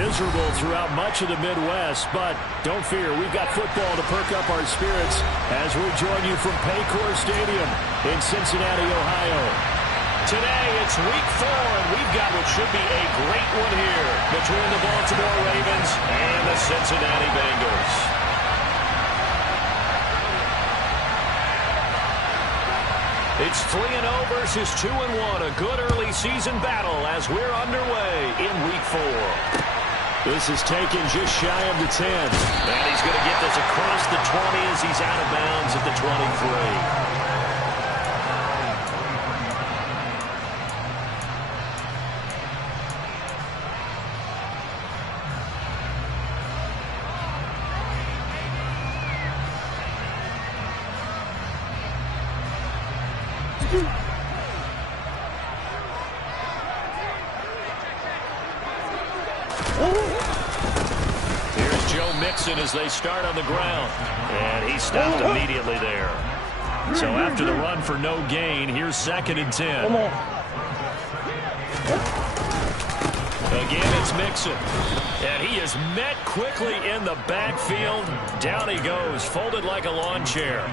miserable throughout much of the Midwest, but don't fear, we've got football to perk up our spirits as we join you from Paycor Stadium in Cincinnati, Ohio. Today, it's Week 4, and we've got what should be a great one here between the Baltimore Ravens and the Cincinnati Bengals. It's 3-0 versus 2-1, a good early season battle as we're underway in Week 4. This is taken just shy of the 10. And he's going to get this across the 20 as he's out of bounds at the 23. Here's Joe Mixon as they start on the ground. And he stopped immediately there. So after the run for no gain, here's 2nd and 10. Again, it's Mixon. And he is met quickly in the backfield. Down he goes, folded like a lawn chair.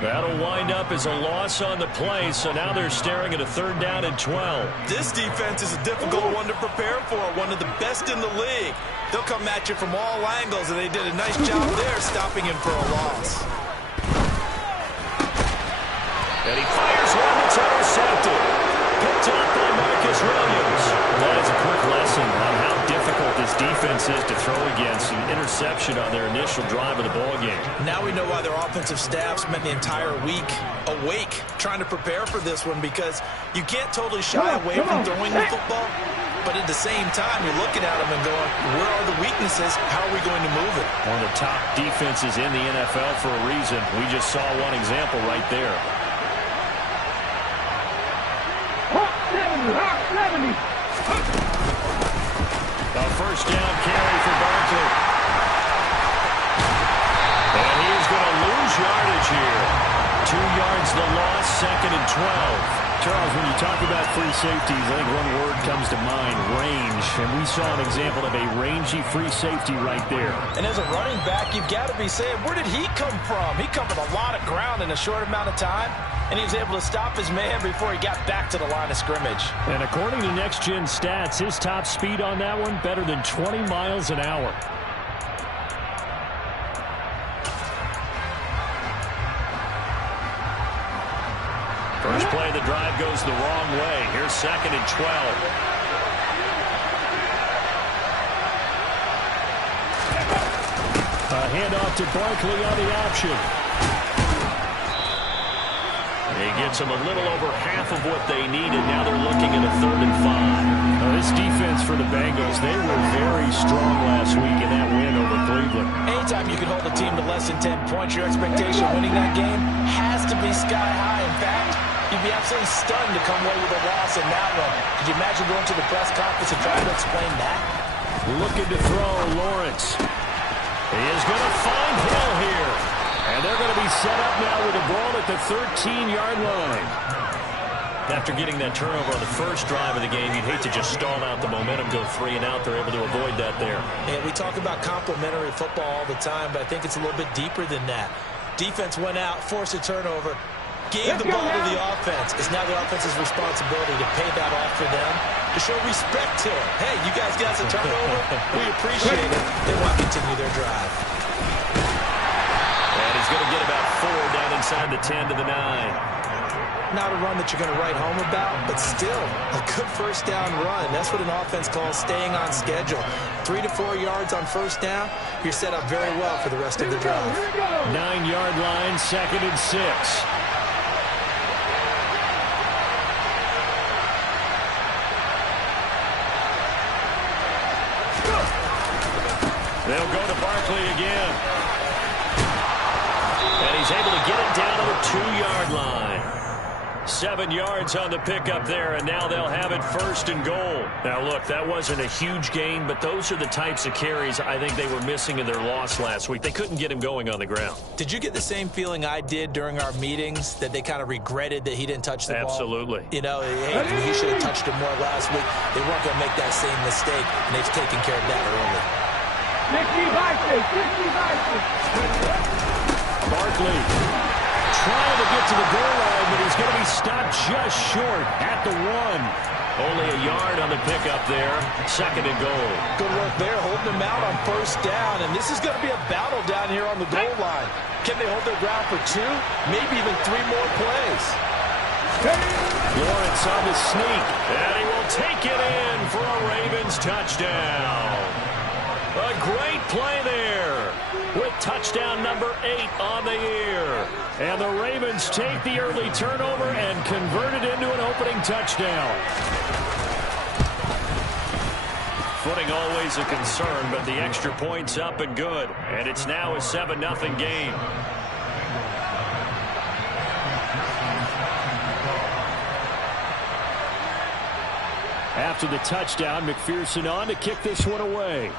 That'll wind up as a loss on the play, so now they're staring at a 3rd down and 12. This defense is a difficult one to prepare for, one of the best in the league. They'll come at you from all angles, and they did a nice job there stopping him for a loss. And he fires one that's intercepted. Picked up by Marcus Williams. That is a quick lesson on how difficult this defense is to throw against. An interception on their initial drive of the ballgame. Now we know why their offensive staff spent the entire week awake trying to prepare for this one, because you can't totally shy away from throwing the football, but at the same time you're looking at them and going, where are the weaknesses? How are we going to move it? One of the top defenses in the NFL for a reason. We just saw one example right there. A 1st down carry for Barkley. And he's going to lose yardage here. 2 yards the loss, 2nd and 12. Charles, when you talk about free safeties, I think one word comes to mind, range. And we saw an example of a rangy free safety right there. And as a running back, you've got to be saying, where did he come from? He covered a lot of ground in a short amount of time, and he was able to stop his man before he got back to the line of scrimmage. And according to Next Gen Stats, his top speed on that one, better than 20 miles an hour. First play of the drive goes the wrong way. Here's 2nd and 12. A handoff to Barkley on the option. He gets them a little over half of what they needed. Now they're looking at a 3rd and 5. Now this defense for the Bengals, they were very strong last week in that win over Cleveland. Anytime you can hold a team to less than 10 points, your expectation of winning that game has to be sky high. In fact, you'd be absolutely stunned to come away with a loss in that one. Could you imagine going to the press conference and trying to explain that? Looking to throw, Lawrence. He is going to find Hill here. And they're going to be set up now with the ball at the 13-yard line. After getting that turnover on the first drive of the game, you'd hate to just stall out the momentum, go 3 and out. They're able to avoid that there. Yeah, we talk about complementary football all the time, but I think it's a little bit deeper than that. Defense went out, forced a turnover, gave the ball to the offense. It's now the offense's responsibility to pay that off for them, to show respect to it. Hey, you guys got us a turnover. We appreciate it. They want to continue their drive. And he's going to get about 4 down inside the 10 to the 9. Not a run that you're going to write home about, but still a good 1st down run. That's what an offense calls staying on schedule. 3 to 4 yards on 1st down, you're set up very well for the rest of the drive. 9-yard line, 2nd and 6. They'll go to Barkley again. And he's able to get it down to the 2-yard line. 7 yards on the pickup there, and now they'll have it 1st and goal. Now, look, that wasn't a huge gain, but those are the types of carries I think they were missing in their loss last week. They couldn't get him going on the ground. Did you get the same feeling I did during our meetings, that they kind of regretted that he didn't touch the ball? Absolutely. You know, hey, he should have touched it more last week. They weren't going to make that same mistake, and they've taken care of that early. Barkley trying to get to the goal line, but he's going to be stopped just short at the 1. Only a yard on the pickup there. 2nd and goal. Good work there, holding him out on 1st down, and this is going to be a battle down here on the goal line. Can they hold their ground for 2, maybe even 3 more plays? Lawrence on the sneak, and he will take it in for a Ravens touchdown. A great play there with touchdown number 8 on the year. And the Ravens take the early turnover and convert it into an opening touchdown. Footing always a concern, but the extra point's up and good. And it's now a 7-0 game. After the touchdown, McPherson on to kick this one away.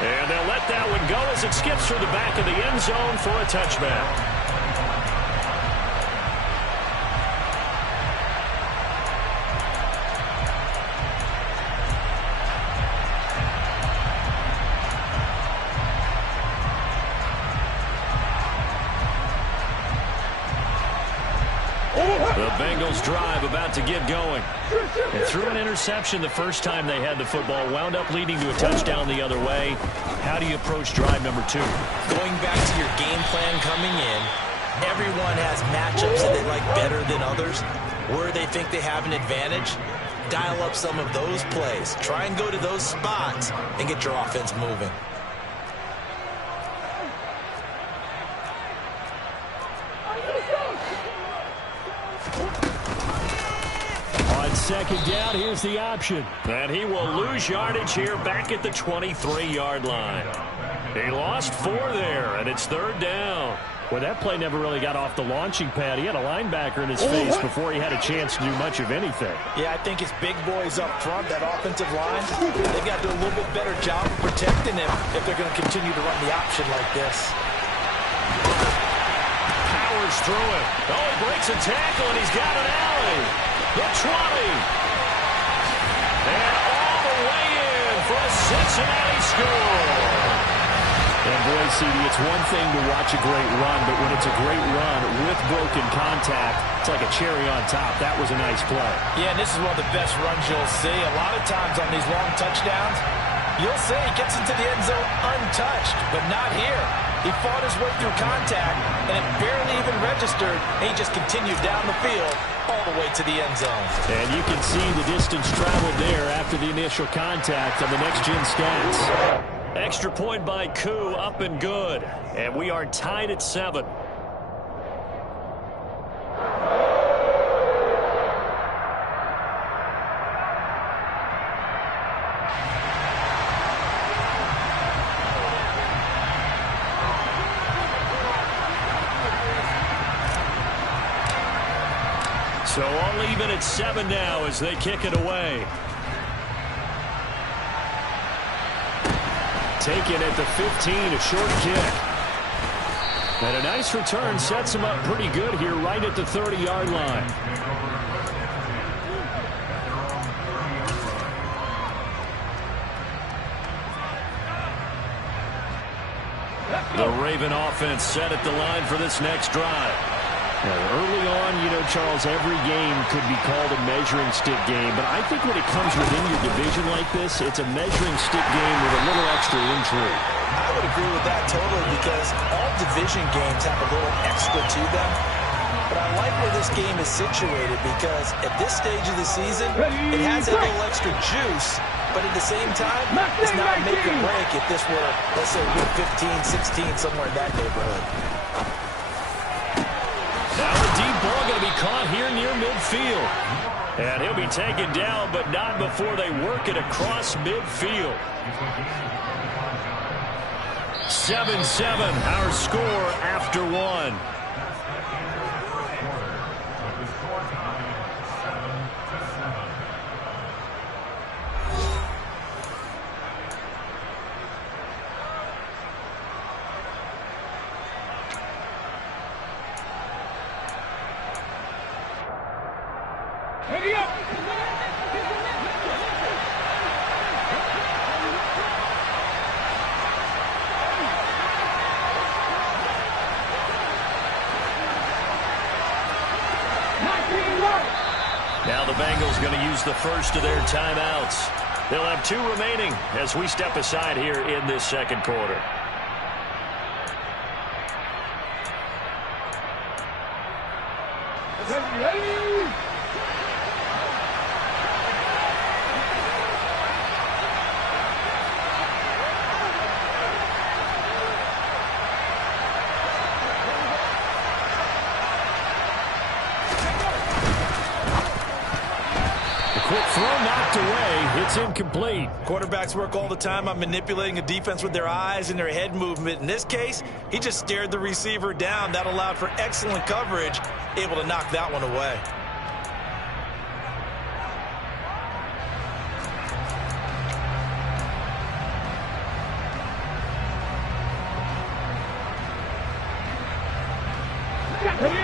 And they'll let that one go as it skips through the back of the end zone for a touchback. The Bengals drive about to get going. They threw an interception the first time they had the football, wound up leading to a touchdown the other way. How do you approach drive number 2? Going back to your game plan coming in, everyone has matchups that they like better than others. Where they think they have an advantage, dial up some of those plays. Try and go to those spots and get your offense moving. On 2nd down, here's the option. And he will lose yardage here back at the 23-yard line. He lost 4 there, and it's 3rd down. Well, that play never really got off the launching pad. He had a linebacker in his face before he had a chance to do much of anything. Yeah, I think it's big boys up front, that offensive line. They've got to do a little bit better job of protecting him if they're going to continue to run the option like this. Powers through it. Oh, he breaks a tackle, and he's got an alley. The 20. And all the way in for a Cincinnati score. And boy, CD, it's one thing to watch a great run, but when it's a great run with broken contact, it's like a cherry on top. That was a nice play. Yeah, and this is one of the best runs you'll see. A lot of times on these long touchdowns, you'll see he gets into the end zone untouched, but not here. He fought his way through contact, and it barely even registered, and he just continued down the field all the way to the end zone. And you can see the distance traveled there after the initial contact on the next-gen stats. Extra point by Koo, up and good. And we are tied at 7. So all even at 7 now as they kick it away. Taken at the 15, a short kick. And a nice return sets him up pretty good here right at the 30-yard line. The Raven offense set at the line for this next drive. Now, early on, you know, Charles, every game could be called a measuring stick game, but I think when it comes within your division like this, it's a measuring stick game with a little extra intrigue. I would agree with that totally because all division games have a little extra to them. But I like where this game is situated because at this stage of the season, it has a little extra juice, but at the same time, it's not make or break if this were, let's say, week 15, 16, somewhere in that neighborhood. Now a deep ball going to be caught here near midfield. And he'll be taken down, but not before they work it across midfield. 7-7, our score after one. Now the Bengals going to use the first of their timeouts. They'll have 2 remaining as we step aside here in this second quarter. Quick throw knocked away. It's incomplete. Quarterbacks work all the time on manipulating a defense with their eyes and their head movement. In this case, he just stared the receiver down. That allowed for excellent coverage, able to knock that one away.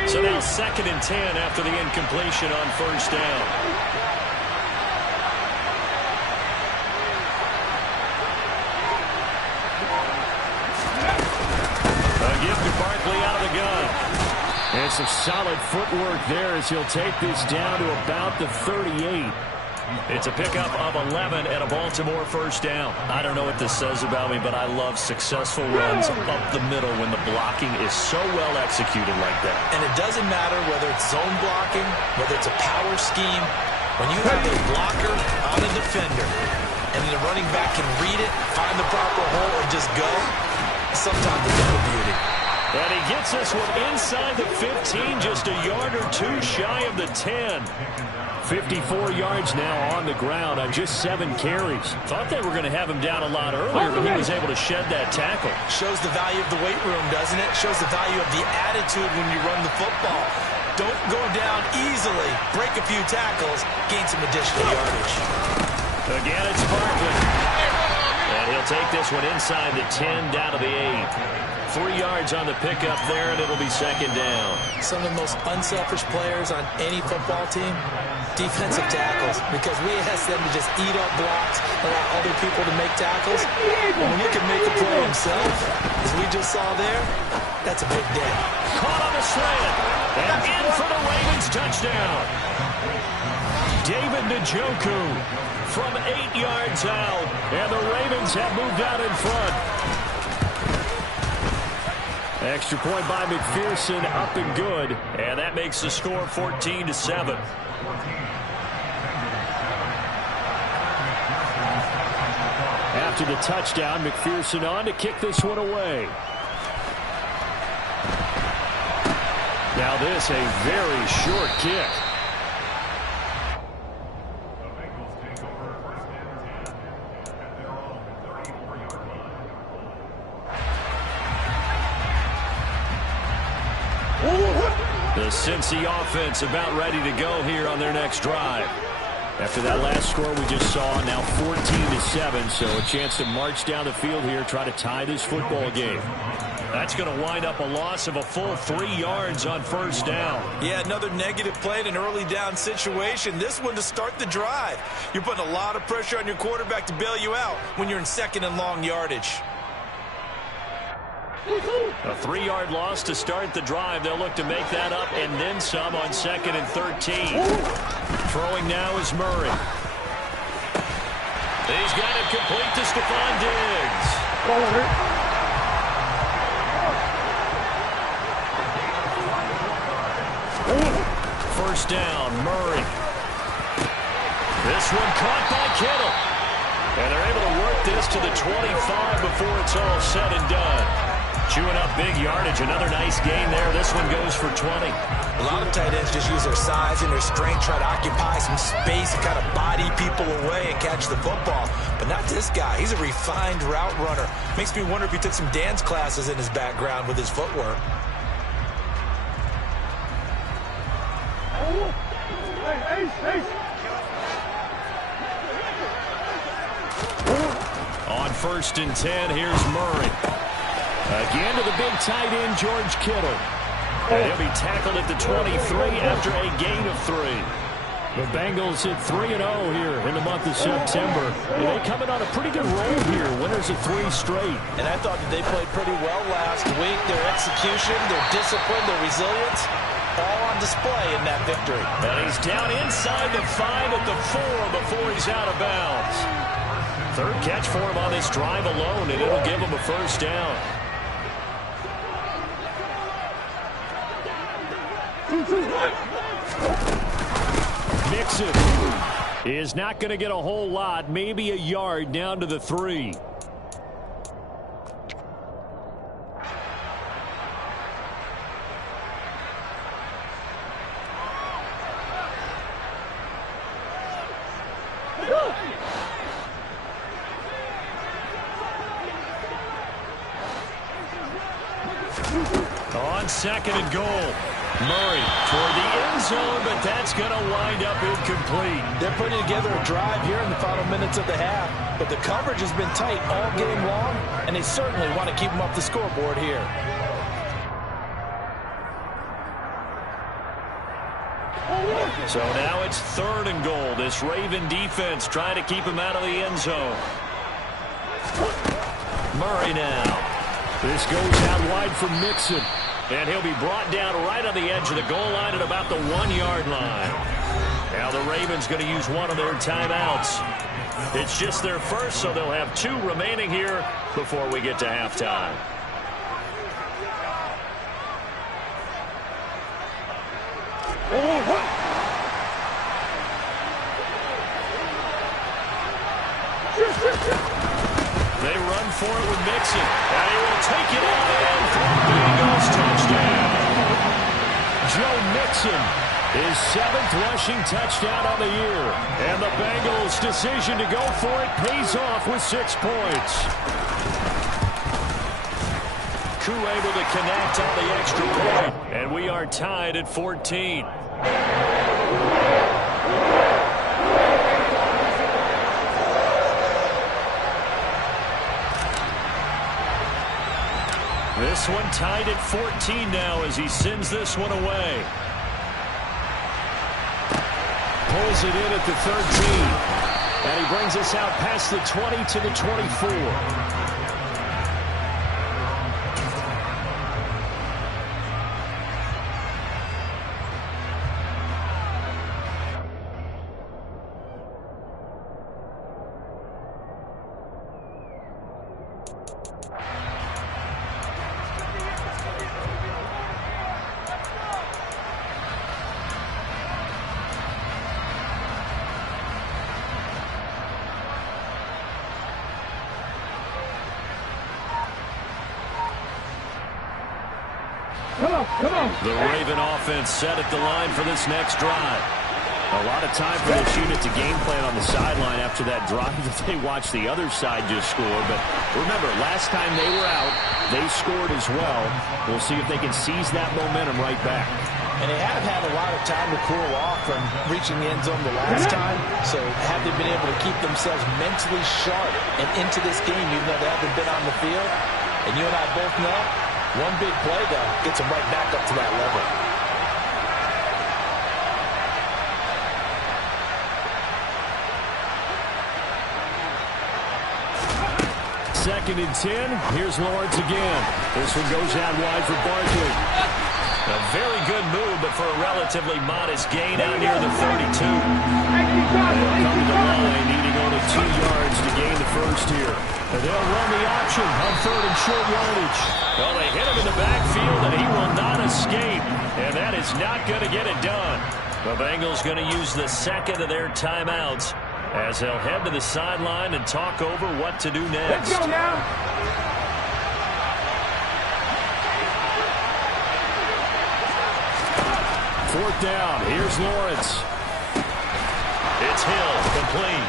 So now 2nd and 10 after the incompletion on first down. And some solid footwork there as he'll take this down to about the 38. It's a pickup of 11 and a Baltimore first down. I don't know what this says about me, but I love successful runs up the middle when the blocking is so well executed like that. And it doesn't matter whether it's zone blocking, whether it's a power scheme. When you have a blocker on a defender and the running back can read it, find the proper hole, and just go, sometimes it's a beauty. And he gets this one inside the 15, just a yard or 2 shy of the 10. 54 yards now on the ground on just 7 carries. Thought they were going to have him down a lot earlier, but he was able to shed that tackle. Shows the value of the weight room, doesn't it? Shows the value of the attitude when you run the football. Don't go down easily. Break a few tackles. Gain some additional yardage. Again, it's Barkley. And he'll take this one inside the 10 down to the 8. 3 yards on the pickup there, and it'll be 2nd down. Some of the most unselfish players on any football team, defensive tackles, because we ask them to just eat up blocks, allow other people to make tackles. And when he can make a play himself, as we just saw there, that's a big day. Caught on the slant, and in for the Ravens touchdown. David Njoku from 8 yards out, and the Ravens have moved out in front. Extra point by McPherson, up and good. And that makes the score 14-7. After the touchdown, McPherson on to kick this one away. Now this, a very short kick. The Cincy offense about ready to go here on their next drive. After that last score we just saw, now 14-7, so a chance to march down the field here, try to tie this football game. That's going to wind up a loss of a full 3 yards on first down. Yeah, another negative play in an early down situation. This one to start the drive. You're putting a lot of pressure on your quarterback to bail you out when you're in 2nd and long yardage. A 3-yard loss to start the drive. They'll look to make that up and then some on 2nd and 13. Throwing now is Murray. He's got it complete to Stephon Diggs. First down, Murray. This one caught by Kittle. And they're able to work this to the 25 before it's all said and done. Chewing up big yardage. Another nice gain there. This one goes for 20. A lot of tight ends just use their size and their strength, try to occupy some space and kind of body people away and catch the football. But not this guy. He's a refined route runner. Makes me wonder if he took some dance classes in his background with his footwork. On 1st and 10, here's Murray. Again to the big tight end, George Kittle. And he'll be tackled at the 23 after a gain of 3. The Bengals hit 3-0 here in the month of September. And they come in on a pretty good roll here, winners of 3 straight. And I thought that they played pretty well last week. Their execution, their discipline, their resilience, all on display in that victory. And he's down inside the 5 at the 4 before he's out of bounds. 3rd catch for him on this drive alone, and it'll give him a 1st down. Mixon is not going to get a whole lot, maybe a yard down to the 3. On 2nd and goal. Murray toward the end zone, but that's going to wind up incomplete. They're putting together a drive here in the final minutes of the half, but the coverage has been tight all game long, and they certainly want to keep them off the scoreboard here. So now it's 3rd and goal. This Raven defense trying to keep him out of the end zone. Murray now. This goes out wide for Mixon. And he'll be brought down right on the edge of the goal line at about the 1-yard line. Now the Ravens going to use one of their timeouts. It's just their first, so they'll have 2 remaining here before we get to halftime. They run for it with Mixon. And he will take it out and for the Bengals touchdown. Joe Mixon, his 7th rushing touchdown on the year. And the Bengals' decision to go for it pays off with 6 points. Koo able to connect on the extra point. And we are tied at 14. This one tied at 14 now as he sends this one away. Pulls it in at the 13. And he brings us out past the 20 to the 24. The Raven offense set at the line for this next drive. A lot of time for this unit to game plan on the sideline after that drive that they watched the other side just score. But remember, last time they were out, they scored as well. We'll see if they can seize that momentum right back. And they have had a lot of time to cool off from reaching the end zone the last time. So have they been able to keep themselves mentally sharp and into this game even though they haven't been on the field? And you and I both know, one big play, though, gets them right back up to that level. Second and 10. Here's Lawrence again. This one goes out wide for Barkley. A very good move, but for a relatively modest gain out near the 32. They'll come to the line, needing only 2 yards to gain the first here. And they'll run the option on 3rd and short yardage. Well, they hit him in the backfield, and he will not escape. And that is not going to get it done. The Bengals going to use the 2nd of their timeouts as they'll head to the sideline and talk over what to do next. Let's go now. 4th down. Here's Lawrence. It's Hill, complete.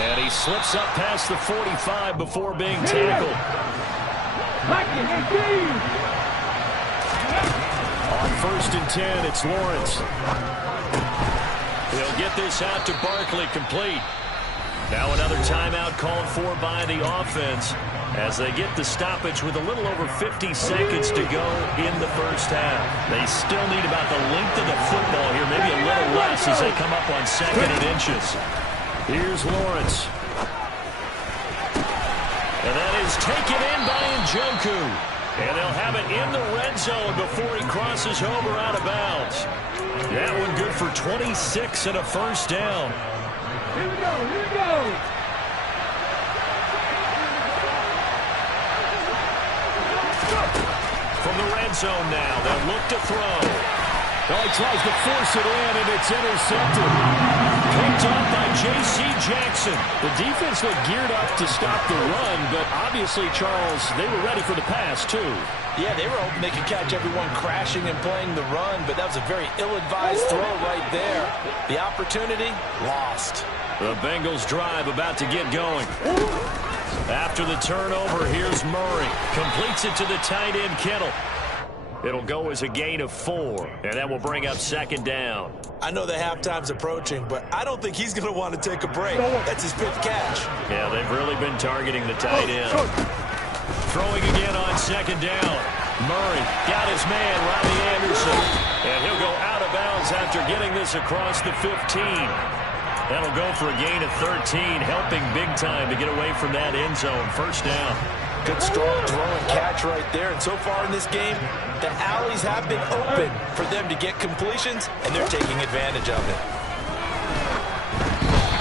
And he slips up past the 45 before being tackled. On 1st and 10, it's Lawrence. He'll get this out to Barkley, complete. Now another timeout called for by the offense as they get the stoppage with a little over 50 seconds to go in the first half. They still need about the length of the football here, maybe a little less as they come up on 2nd and inches. Here's Lawrence. And that is taken in by Njoku. And they'll have it in the red zone before he crosses over out of bounds. That one good for 26 and a first down. Here we go, here we go. From the red zone now, they'll look to throw. Well, he tries to force it in, and it's intercepted. Picked up by J.C. Jackson. The defense looked geared up to stop the run, but obviously, Charles, they were ready for the pass, too. Yeah, they were hoping they could catch everyone crashing and playing the run, but that was a very ill-advised throw right there. The opportunity, lost. The Bengals drive about to get going. After the turnover, here's Murray. Completes it to the tight end, Kittle. It'll go as a gain of 4, and that will bring up 2nd down. I know the halftime's approaching, but I don't think he's going to want to take a break. That's his 5th catch. Yeah, they've really been targeting the tight end. Throwing again on 2nd down. Murray got his man, Robbie Anderson. And he'll go out of bounds after getting this across the 15. That'll go for a gain of 13, helping big time to get away from that end zone. First down. Good strong throw and catch right there. And so far in this game, the alleys have been open for them to get completions, and they're taking advantage of it.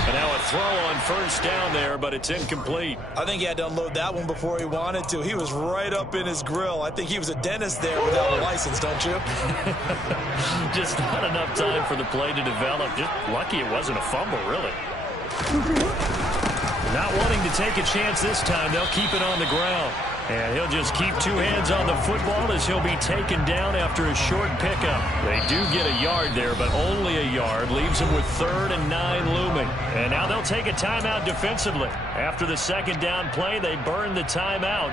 And now a throw on 1st down there, but it's incomplete. I think he had to unload that one before he wanted to. He was right up in his grill. I think he was a dentist there without a license, don't you? Just not enough time for the play to develop. Just lucky it wasn't a fumble, really. Not wanting to take a chance this time, they'll keep it on the ground. And he'll just keep 2 hands on the football as he'll be taken down after a short pickup. They do get a yard there, but only a yard. Leaves them with 3rd and 9 looming. And now they'll take a timeout defensively. After the 2nd down play, they burn the timeout,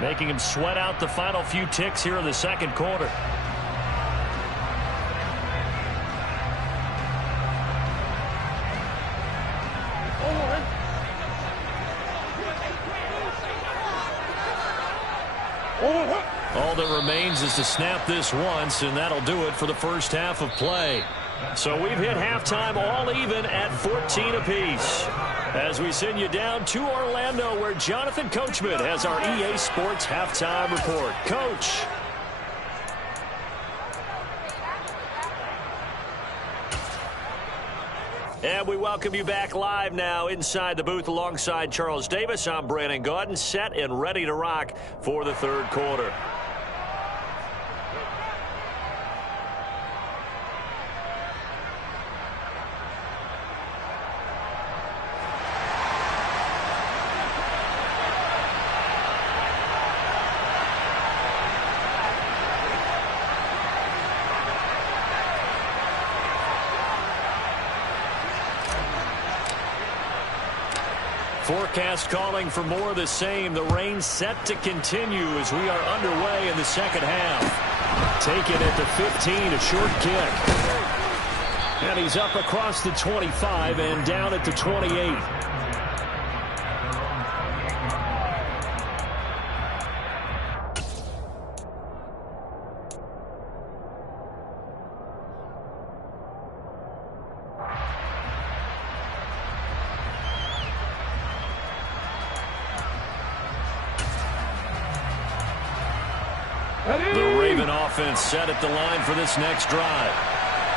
making them sweat out the final few ticks here in the 2nd quarter. All that remains is to snap this once, and that'll do it for the first half of play. So we've hit halftime all even at 14 apiece. As we send you down to Orlando, where Jonathan Coachman has our EA Sports halftime report. Coach. And we welcome you back live now inside the booth alongside Charles Davis. I'm Brandon Gaudin, set and ready to rock for the 3rd quarter. Forecast calling for more of the same. The rain set to continue as we are underway in the 2nd half. Taken at the 15, a short kick. And he's up across the 25 and down at the 28. The Raven offense set at the line for this next drive.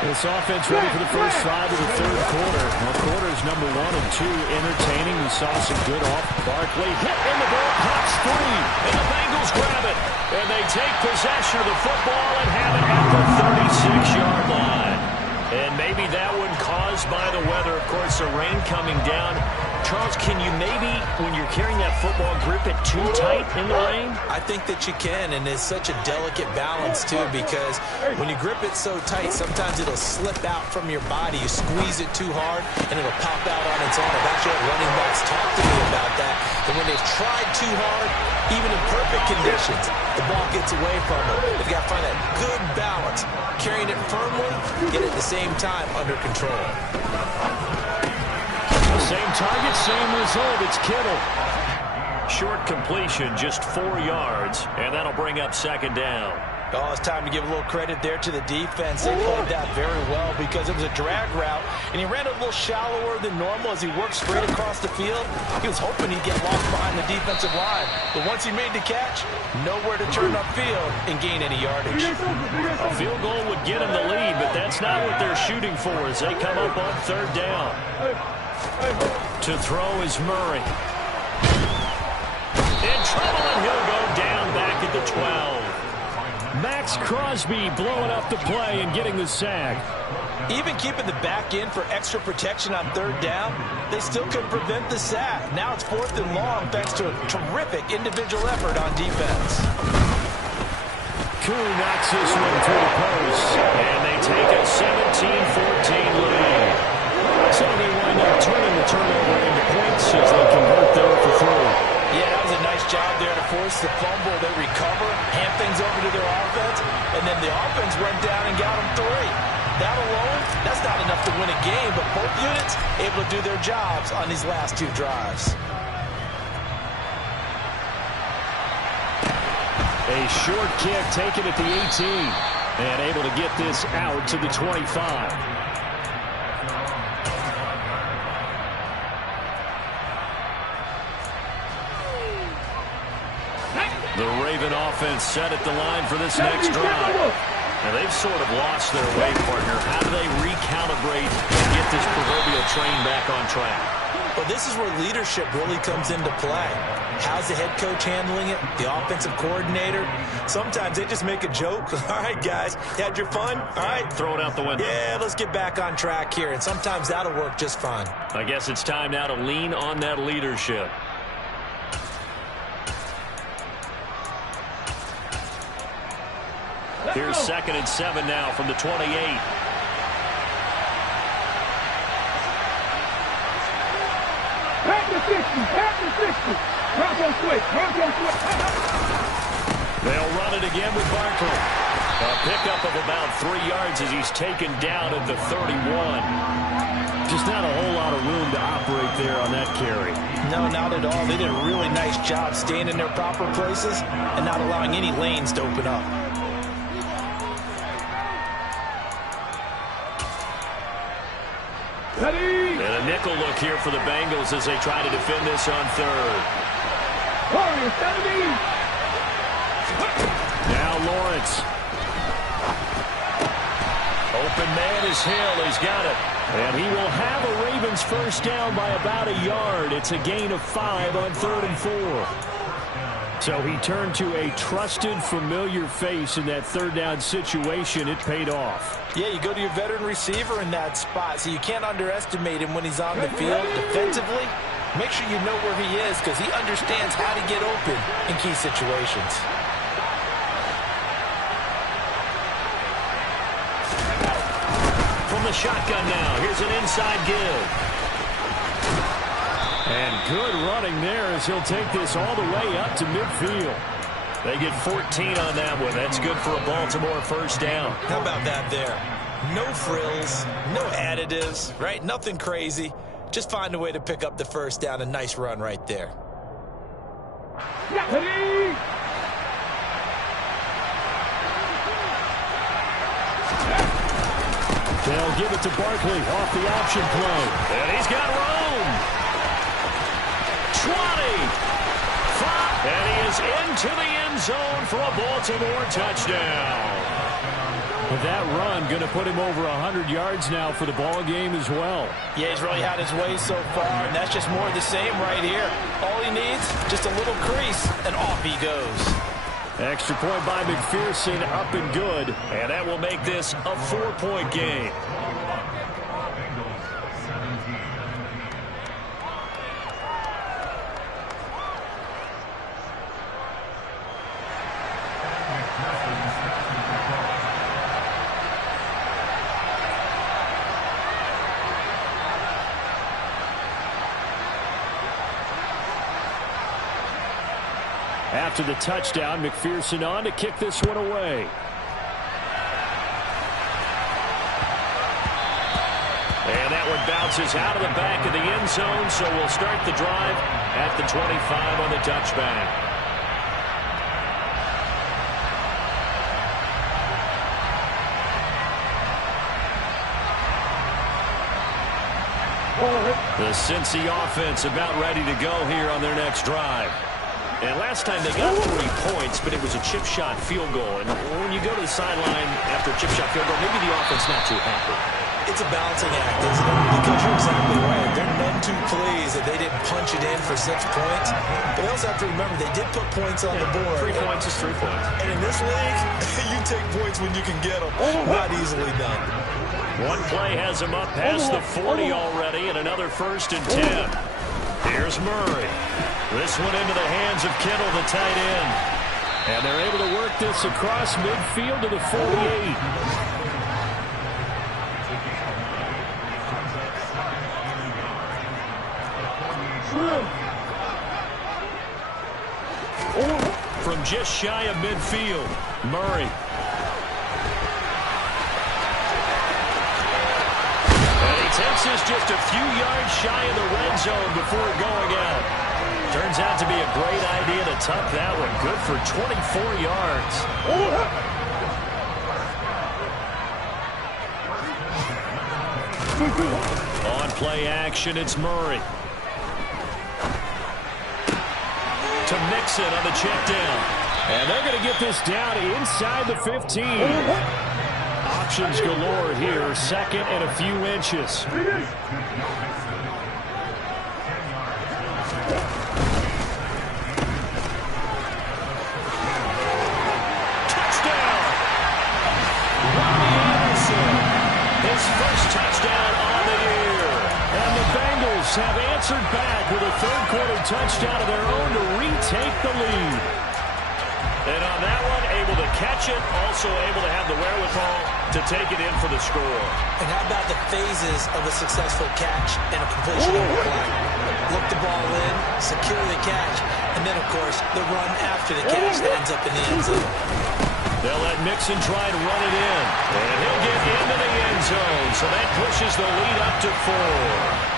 This offense ready for the first drive of the 3rd quarter. Well, quarters number 1 and 2 entertaining. We saw some good off. Barkley hit in the ball, pops free, and the Bengals grab it. And they take possession of the football and have it at the 36-yard line. And maybe that one caused by the weather. Of course, the rain coming down Charles, can you maybe, when you're carrying that football, grip it too tight in the rain? I think that you can, and it's such a delicate balance, too, because when you grip it so tight, sometimes it'll slip out from your body. You squeeze it too hard, and it'll pop out on its own. I've actually had running backs talk to me about that, and when they've tried too hard, even in perfect conditions, the ball gets away from them. They've got to find that good balance, carrying it firmly, yet at the same time under control. Same target, same result. It's Kittle. Short completion, just 4 yards, and that'll bring up second down. Oh, it's time to give a little credit there to the defense. They played that very well because it was a drag route, and he ran a little shallower than normal as he worked straight across the field. He was hoping he'd get lost behind the defensive line, but once he made the catch, nowhere to turn upfield and gain any yardage. A field goal would get him the lead, but that's not what they're shooting for as they come up on third down. To throw is Murray. In trouble, and he'll go down back at the 12. Max Crosby blowing up the play and getting the sack. Even keeping the back in for extra protection on third down, they still couldn't prevent the sack. Now it's 4th and long thanks to a terrific individual effort on defense. Koo knocks this one through the post, and they take a 17-14 lead. So they wind up turning the turnover into points as they convert there for 3. Yeah, that was a nice job there to force the fumble. They recover, hand things over to their offense, and then the offense went down and got them 3. That alone, that's not enough to win a game, but both units able to do their jobs on these last 2 drives. A short kick taken at the 18, and able to get this out to the 25. The Raven offense set at the line for this next drive. Now, they've sort of lost their way, partner. How do they recalibrate and get this proverbial train back on track? Well, this is where leadership really comes into play. How's the head coach handling it? The offensive coordinator? Sometimes they just make a joke. All right, guys, had your fun? All right. Throw it out the window. Yeah, let's get back on track here. And sometimes that'll work just fine. I guess it's time now to lean on that leadership. Here's 2nd and 7 now from the 28. Back to 60. Back to 60. Bronco switch. Bronco switch. They'll run it again with Barkley. A pickup of about 3 yards as he's taken down at the 31. Just not a whole lot of room to operate there on that carry. No, not at all. They did a really nice job staying in their proper places and not allowing any lanes to open up. Ready. And a nickel look here for the Bengals as they try to defend this on 3rd. Warriors, 70. Now Lawrence. Open man is Hill. He's got it. And he will have a Ravens first down by about a yard. It's a gain of 5 on 3rd and 4. So he turned to a trusted, familiar face in that 3rd down situation. It paid off. Yeah, you go to your veteran receiver in that spot, so you can't underestimate him when he's on the field. Defensively, make sure you know where he is because he understands how to get open in key situations. From the shotgun now, here's an inside give. And good running there as he'll take this all the way up to midfield. They get 14 on that one. That's good for a Baltimore first down. How about that there? No frills, no additives, right? Nothing crazy. Just find a way to pick up the first down. A nice run right there. Ready. They'll give it to Barkley off the option play. And he's got room. 20. 5. And he is into the end zone for a Baltimore touchdown. With that run, going to put him over 100 yards now for the ball game as well. Yeah, he's really had his way so far, and that's just more of the same right here. All he needs, just a little crease, and off he goes. Extra point by McPherson, up and good. And that will make this a 4-point game. After the touchdown, McPherson on to kick this one away. And that one bounces out of the back of the end zone, so we'll start the drive at the 25 on the touchback. The Cincy offense about ready to go here on their next drive. And last time they got 3 points, but it was a chip shot field goal. And when you go to the sideline after a chip shot field goal, maybe the offense not too happy. It's a balancing act, isn't it? Because you're exactly right. They're none too pleased that they didn't punch it in for 6 points. But they also have to remember they did put points on the board. 3 points is 3 points. And in this league, you take points when you can get them. Not easily done. One play has them up past the 40 already, and another 1st and 10. Here's Murray. This one into the hands of Kittle, the tight end. And they're able to work this across midfield to the 48. From just shy of midfield, Murray. And he takes this just a few yards shy of the red zone before going out. Turns out to be a great idea to tuck that one. Good for 24 yards. On play action, it's Murray. To Mixon on the check down. And they're going to get this down inside the 15. Options galore here. 2nd and a few inches. Touchdown! Robbie Anderson. His first touchdown on the year. And the Bengals have answered back with a 3rd quarter touchdown of their own to retake the lead. And on that one, able to catch it, also able to have the wherewithal to take it in for the score. And how about the phases of a successful catch and a completion of a play? Look the ball in, secure the catch, and then, of course, the run after the catch that ends up in the end zone. They'll let Mixon try to run it in. And he'll get into the end zone, so that pushes the lead up to 4.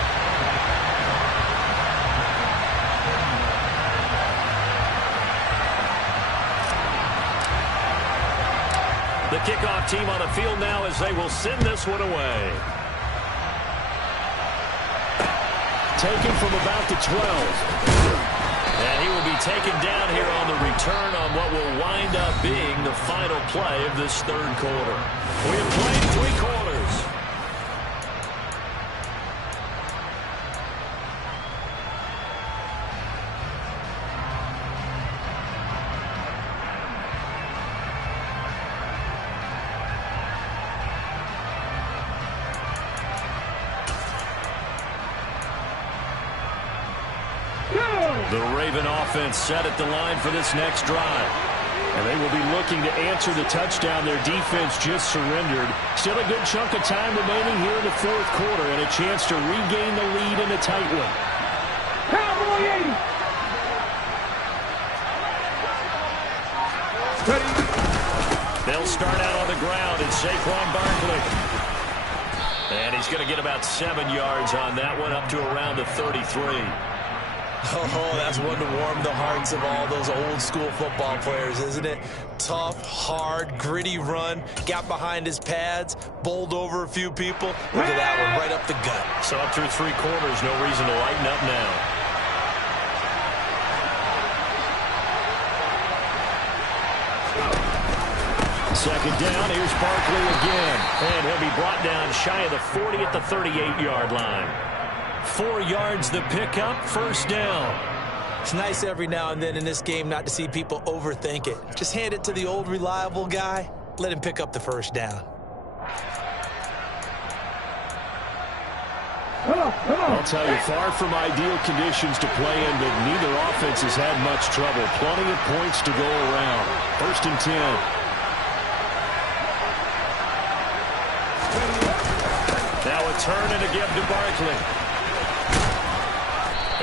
The kickoff team on the field now as they will send this one away. Taken from about the 12. And he will be taken down here on the return on what will wind up being the final play of this 3rd quarter. We have played 3 quarters. The Raven offense set at the line for this next drive. And they will be looking to answer the touchdown their defense just surrendered. Still a good chunk of time remaining here in the 4th quarter and a chance to regain the lead in a tight one. Cowboy 80. They'll start out on the ground and Saquon Barkley. And he's going to get about 7 yards on that one, up to around the 33. Oh, that's one to warm the hearts of all those old-school football players, isn't it? Tough, hard, gritty run. Got behind his pads, bowled over a few people. Look at that one, right up the gut. So up through 3 quarters, no reason to lighten up now. Second down, here's Barkley again. And he'll be brought down shy of the 40 at the 38-yard line. 4 yards the pickup, 1st down. It's nice every now and then in this game not to see people overthink it. Just hand it to the old reliable guy. Let him pick up the 1st down. I'll tell you, far from ideal conditions to play in, but neither offense has had much trouble. Plenty of points to go around. 1st and 10. Now a turn and a give to Barkley.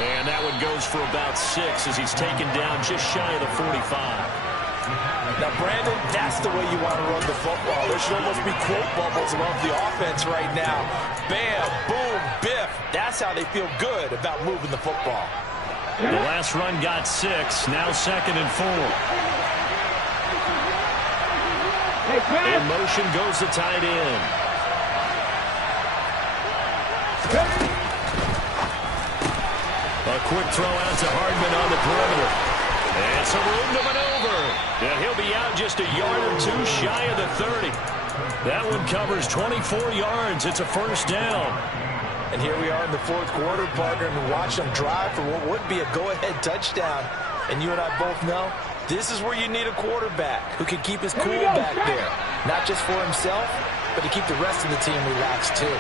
And that one goes for about 6 as he's taken down just shy of the 45. Now, Brandon, that's the way you want to run the football. There should almost be quote bubbles above the offense right now. Bam, boom, biff. That's how they feel good about moving the football. The last run got 6. Now 2nd and 4. In motion goes the tight end. A quick throw out to Hardman on the perimeter. And some room to maneuver. And he'll be out just a yard or 2 shy of the 30. That one covers 24 yards. It's a first down. And here we are in the 4th quarter, partner, and watch them drive for what would be a go-ahead touchdown. And you and I both know this is where you need a quarterback who can keep his cool back there. Not just for himself, but to keep the rest of the team relaxed too.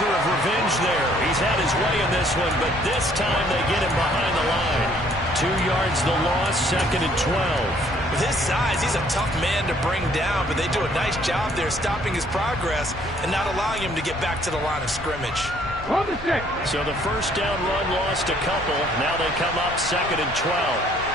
Of revenge there. He's had his way in this one, but this time they get him behind the line. 2 yards the loss, 2nd and 12. With his size, he's a tough man to bring down, but they do a nice job there stopping his progress and not allowing him to get back to the line of scrimmage. So the first down run lost a couple. Now they come up 2nd and 12.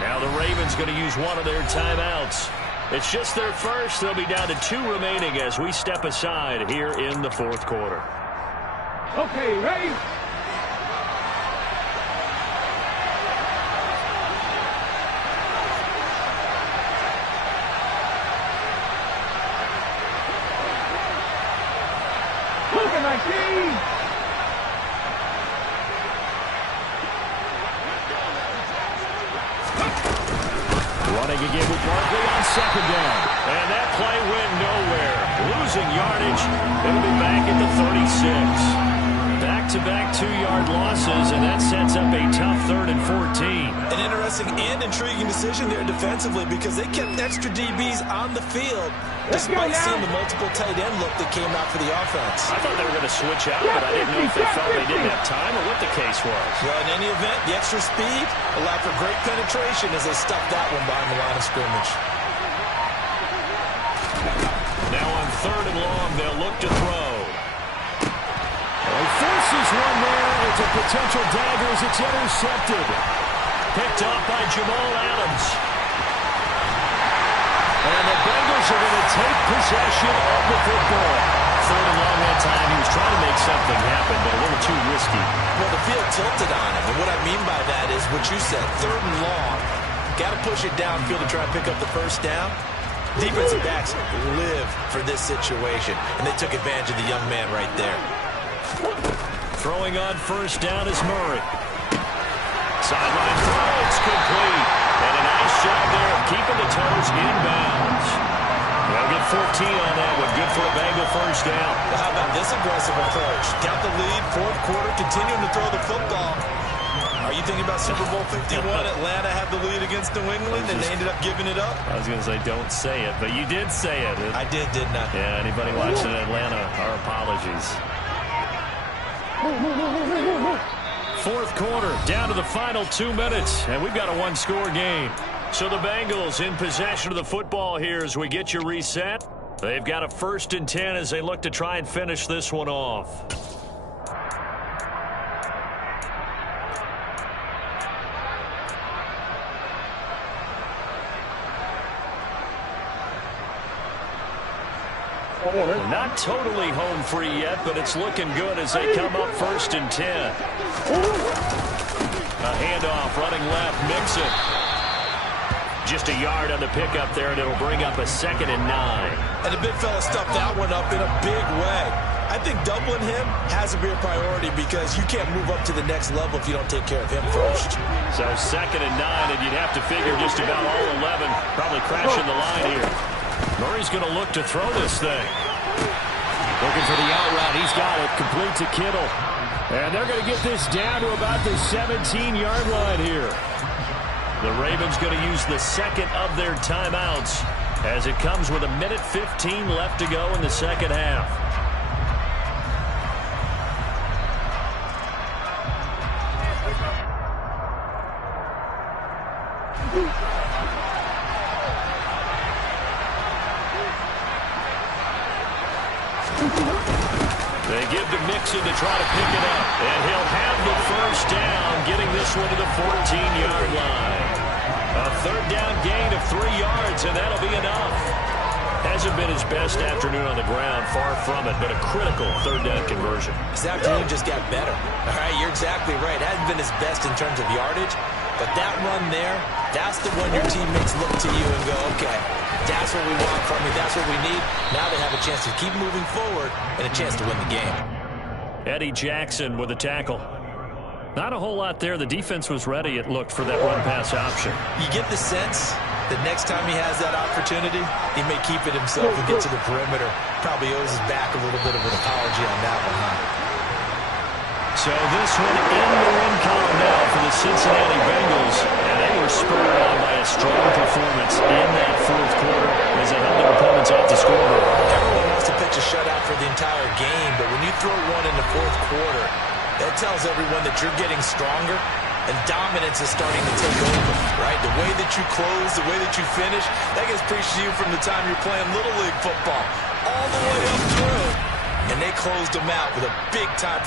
Now the Ravens going to use one of their timeouts. It's just their first. They'll be down to 2 remaining as we step aside here in the 4th quarter. Okay, ready? Moving like these. Running again with Barkley on 2nd down. And that play went nowhere. Losing yardage. It'll be back at the 36. Back-to-back 2-yard losses, and that sets up a tough 3rd and 14. An interesting and intriguing decision there defensively because they kept extra DBs on the field despite seeing the multiple tight end look that came out for the offense. I thought they were going to switch out, but I didn't know if they felt they didn't have time or what the case was. Well, in any event, the extra speed allowed for great penetration as they stuffed that one behind the line of scrimmage. Now on 3rd and long, they'll look to throw. He forces one there. It's a potential dagger as it's intercepted. Picked up by Jamal Adams. And the Bengals are going to take possession of the football. 3rd and long that time. He was trying to make something happen, but a little too risky. Well, the field tilted on him. And what I mean by that is what you said. 3rd and long. Got to push it downfield to try and pick up the first down. Defensive backs live for this situation, and they took advantage of the young man right there. Throwing on first down is Murray. Sideline throw, it's complete. And a nice job there of keeping the toes inbounds. They'll get 14 on that one. Good for a Bengal first down. Well, how about this aggressive approach? Got the lead, 4th quarter, continuing to throw the football. Are you thinking about Super Bowl 51? Atlanta had the lead against New England, and they ended up giving it up? I was going to say, don't say it, but you did say it. I did, didn't I? Yeah, anybody watching Atlanta, our apologies. 4th quarter, down to the final 2 minutes, and we've got a 1-score game. So the Bengals in possession of the football here as we get you reset. They've got a 1st and 10 as they look to try and finish this one off. Not totally home free yet, but it's looking good as they come up 1st and 10. A handoff, running left, Mixon. Just a yard on the pickup there, and it'll bring up a 2nd and 9. And the big fella stuffed that one up in a big way. I think doubling him has to be a priority because you can't move up to the next level if you don't take care of him first. So 2nd and 9, and you'd have to figure just about all 11 probably crashing the line here. Murray's going to look to throw this thing. Looking for the out route. He's got it. Complete to Kittle. And they're going to get this down to about the 17-yard line here. The Ravens going to use the second of their timeouts as it comes with 1:15 left to go in the second half. They give to Mixon to try to pick it up. And he'll have the first down, getting this one to the 14-yard line. A third down gain of 3 yards, and that'll be enough. Hasn't been his best afternoon on the ground, far from it, but a critical third down conversion. His afternoon just got better. All right, you're exactly right. Hasn't been his best in terms of yardage, but that run there, that's the one your teammates look to you and go, okay, that's what we want from you. That's what we need. Now they have a chance to keep moving forward and a chance to win the game. Eddie Jackson with a tackle. Not a whole lot there. The defense was ready, it looked, for that run-pass option. You get the sense that next time he has that opportunity, he may keep it himself and get to the perimeter. Probably owes his back a little bit of an apology on that one, huh? So this one in the win column now for the Cincinnati Bengals, and they were spurred on by a strong performance in that fourth quarter as they held their opponents off the scoreboard. Everyone wants to pitch a shutout for the entire game, but when you throw one in the fourth quarter, that tells everyone that you're getting stronger and dominance is starting to take over, right? The way that you close, the way that you finish, that gets preached to you from the time you're playing Little League football all the way up through. And they closed them out with a big-time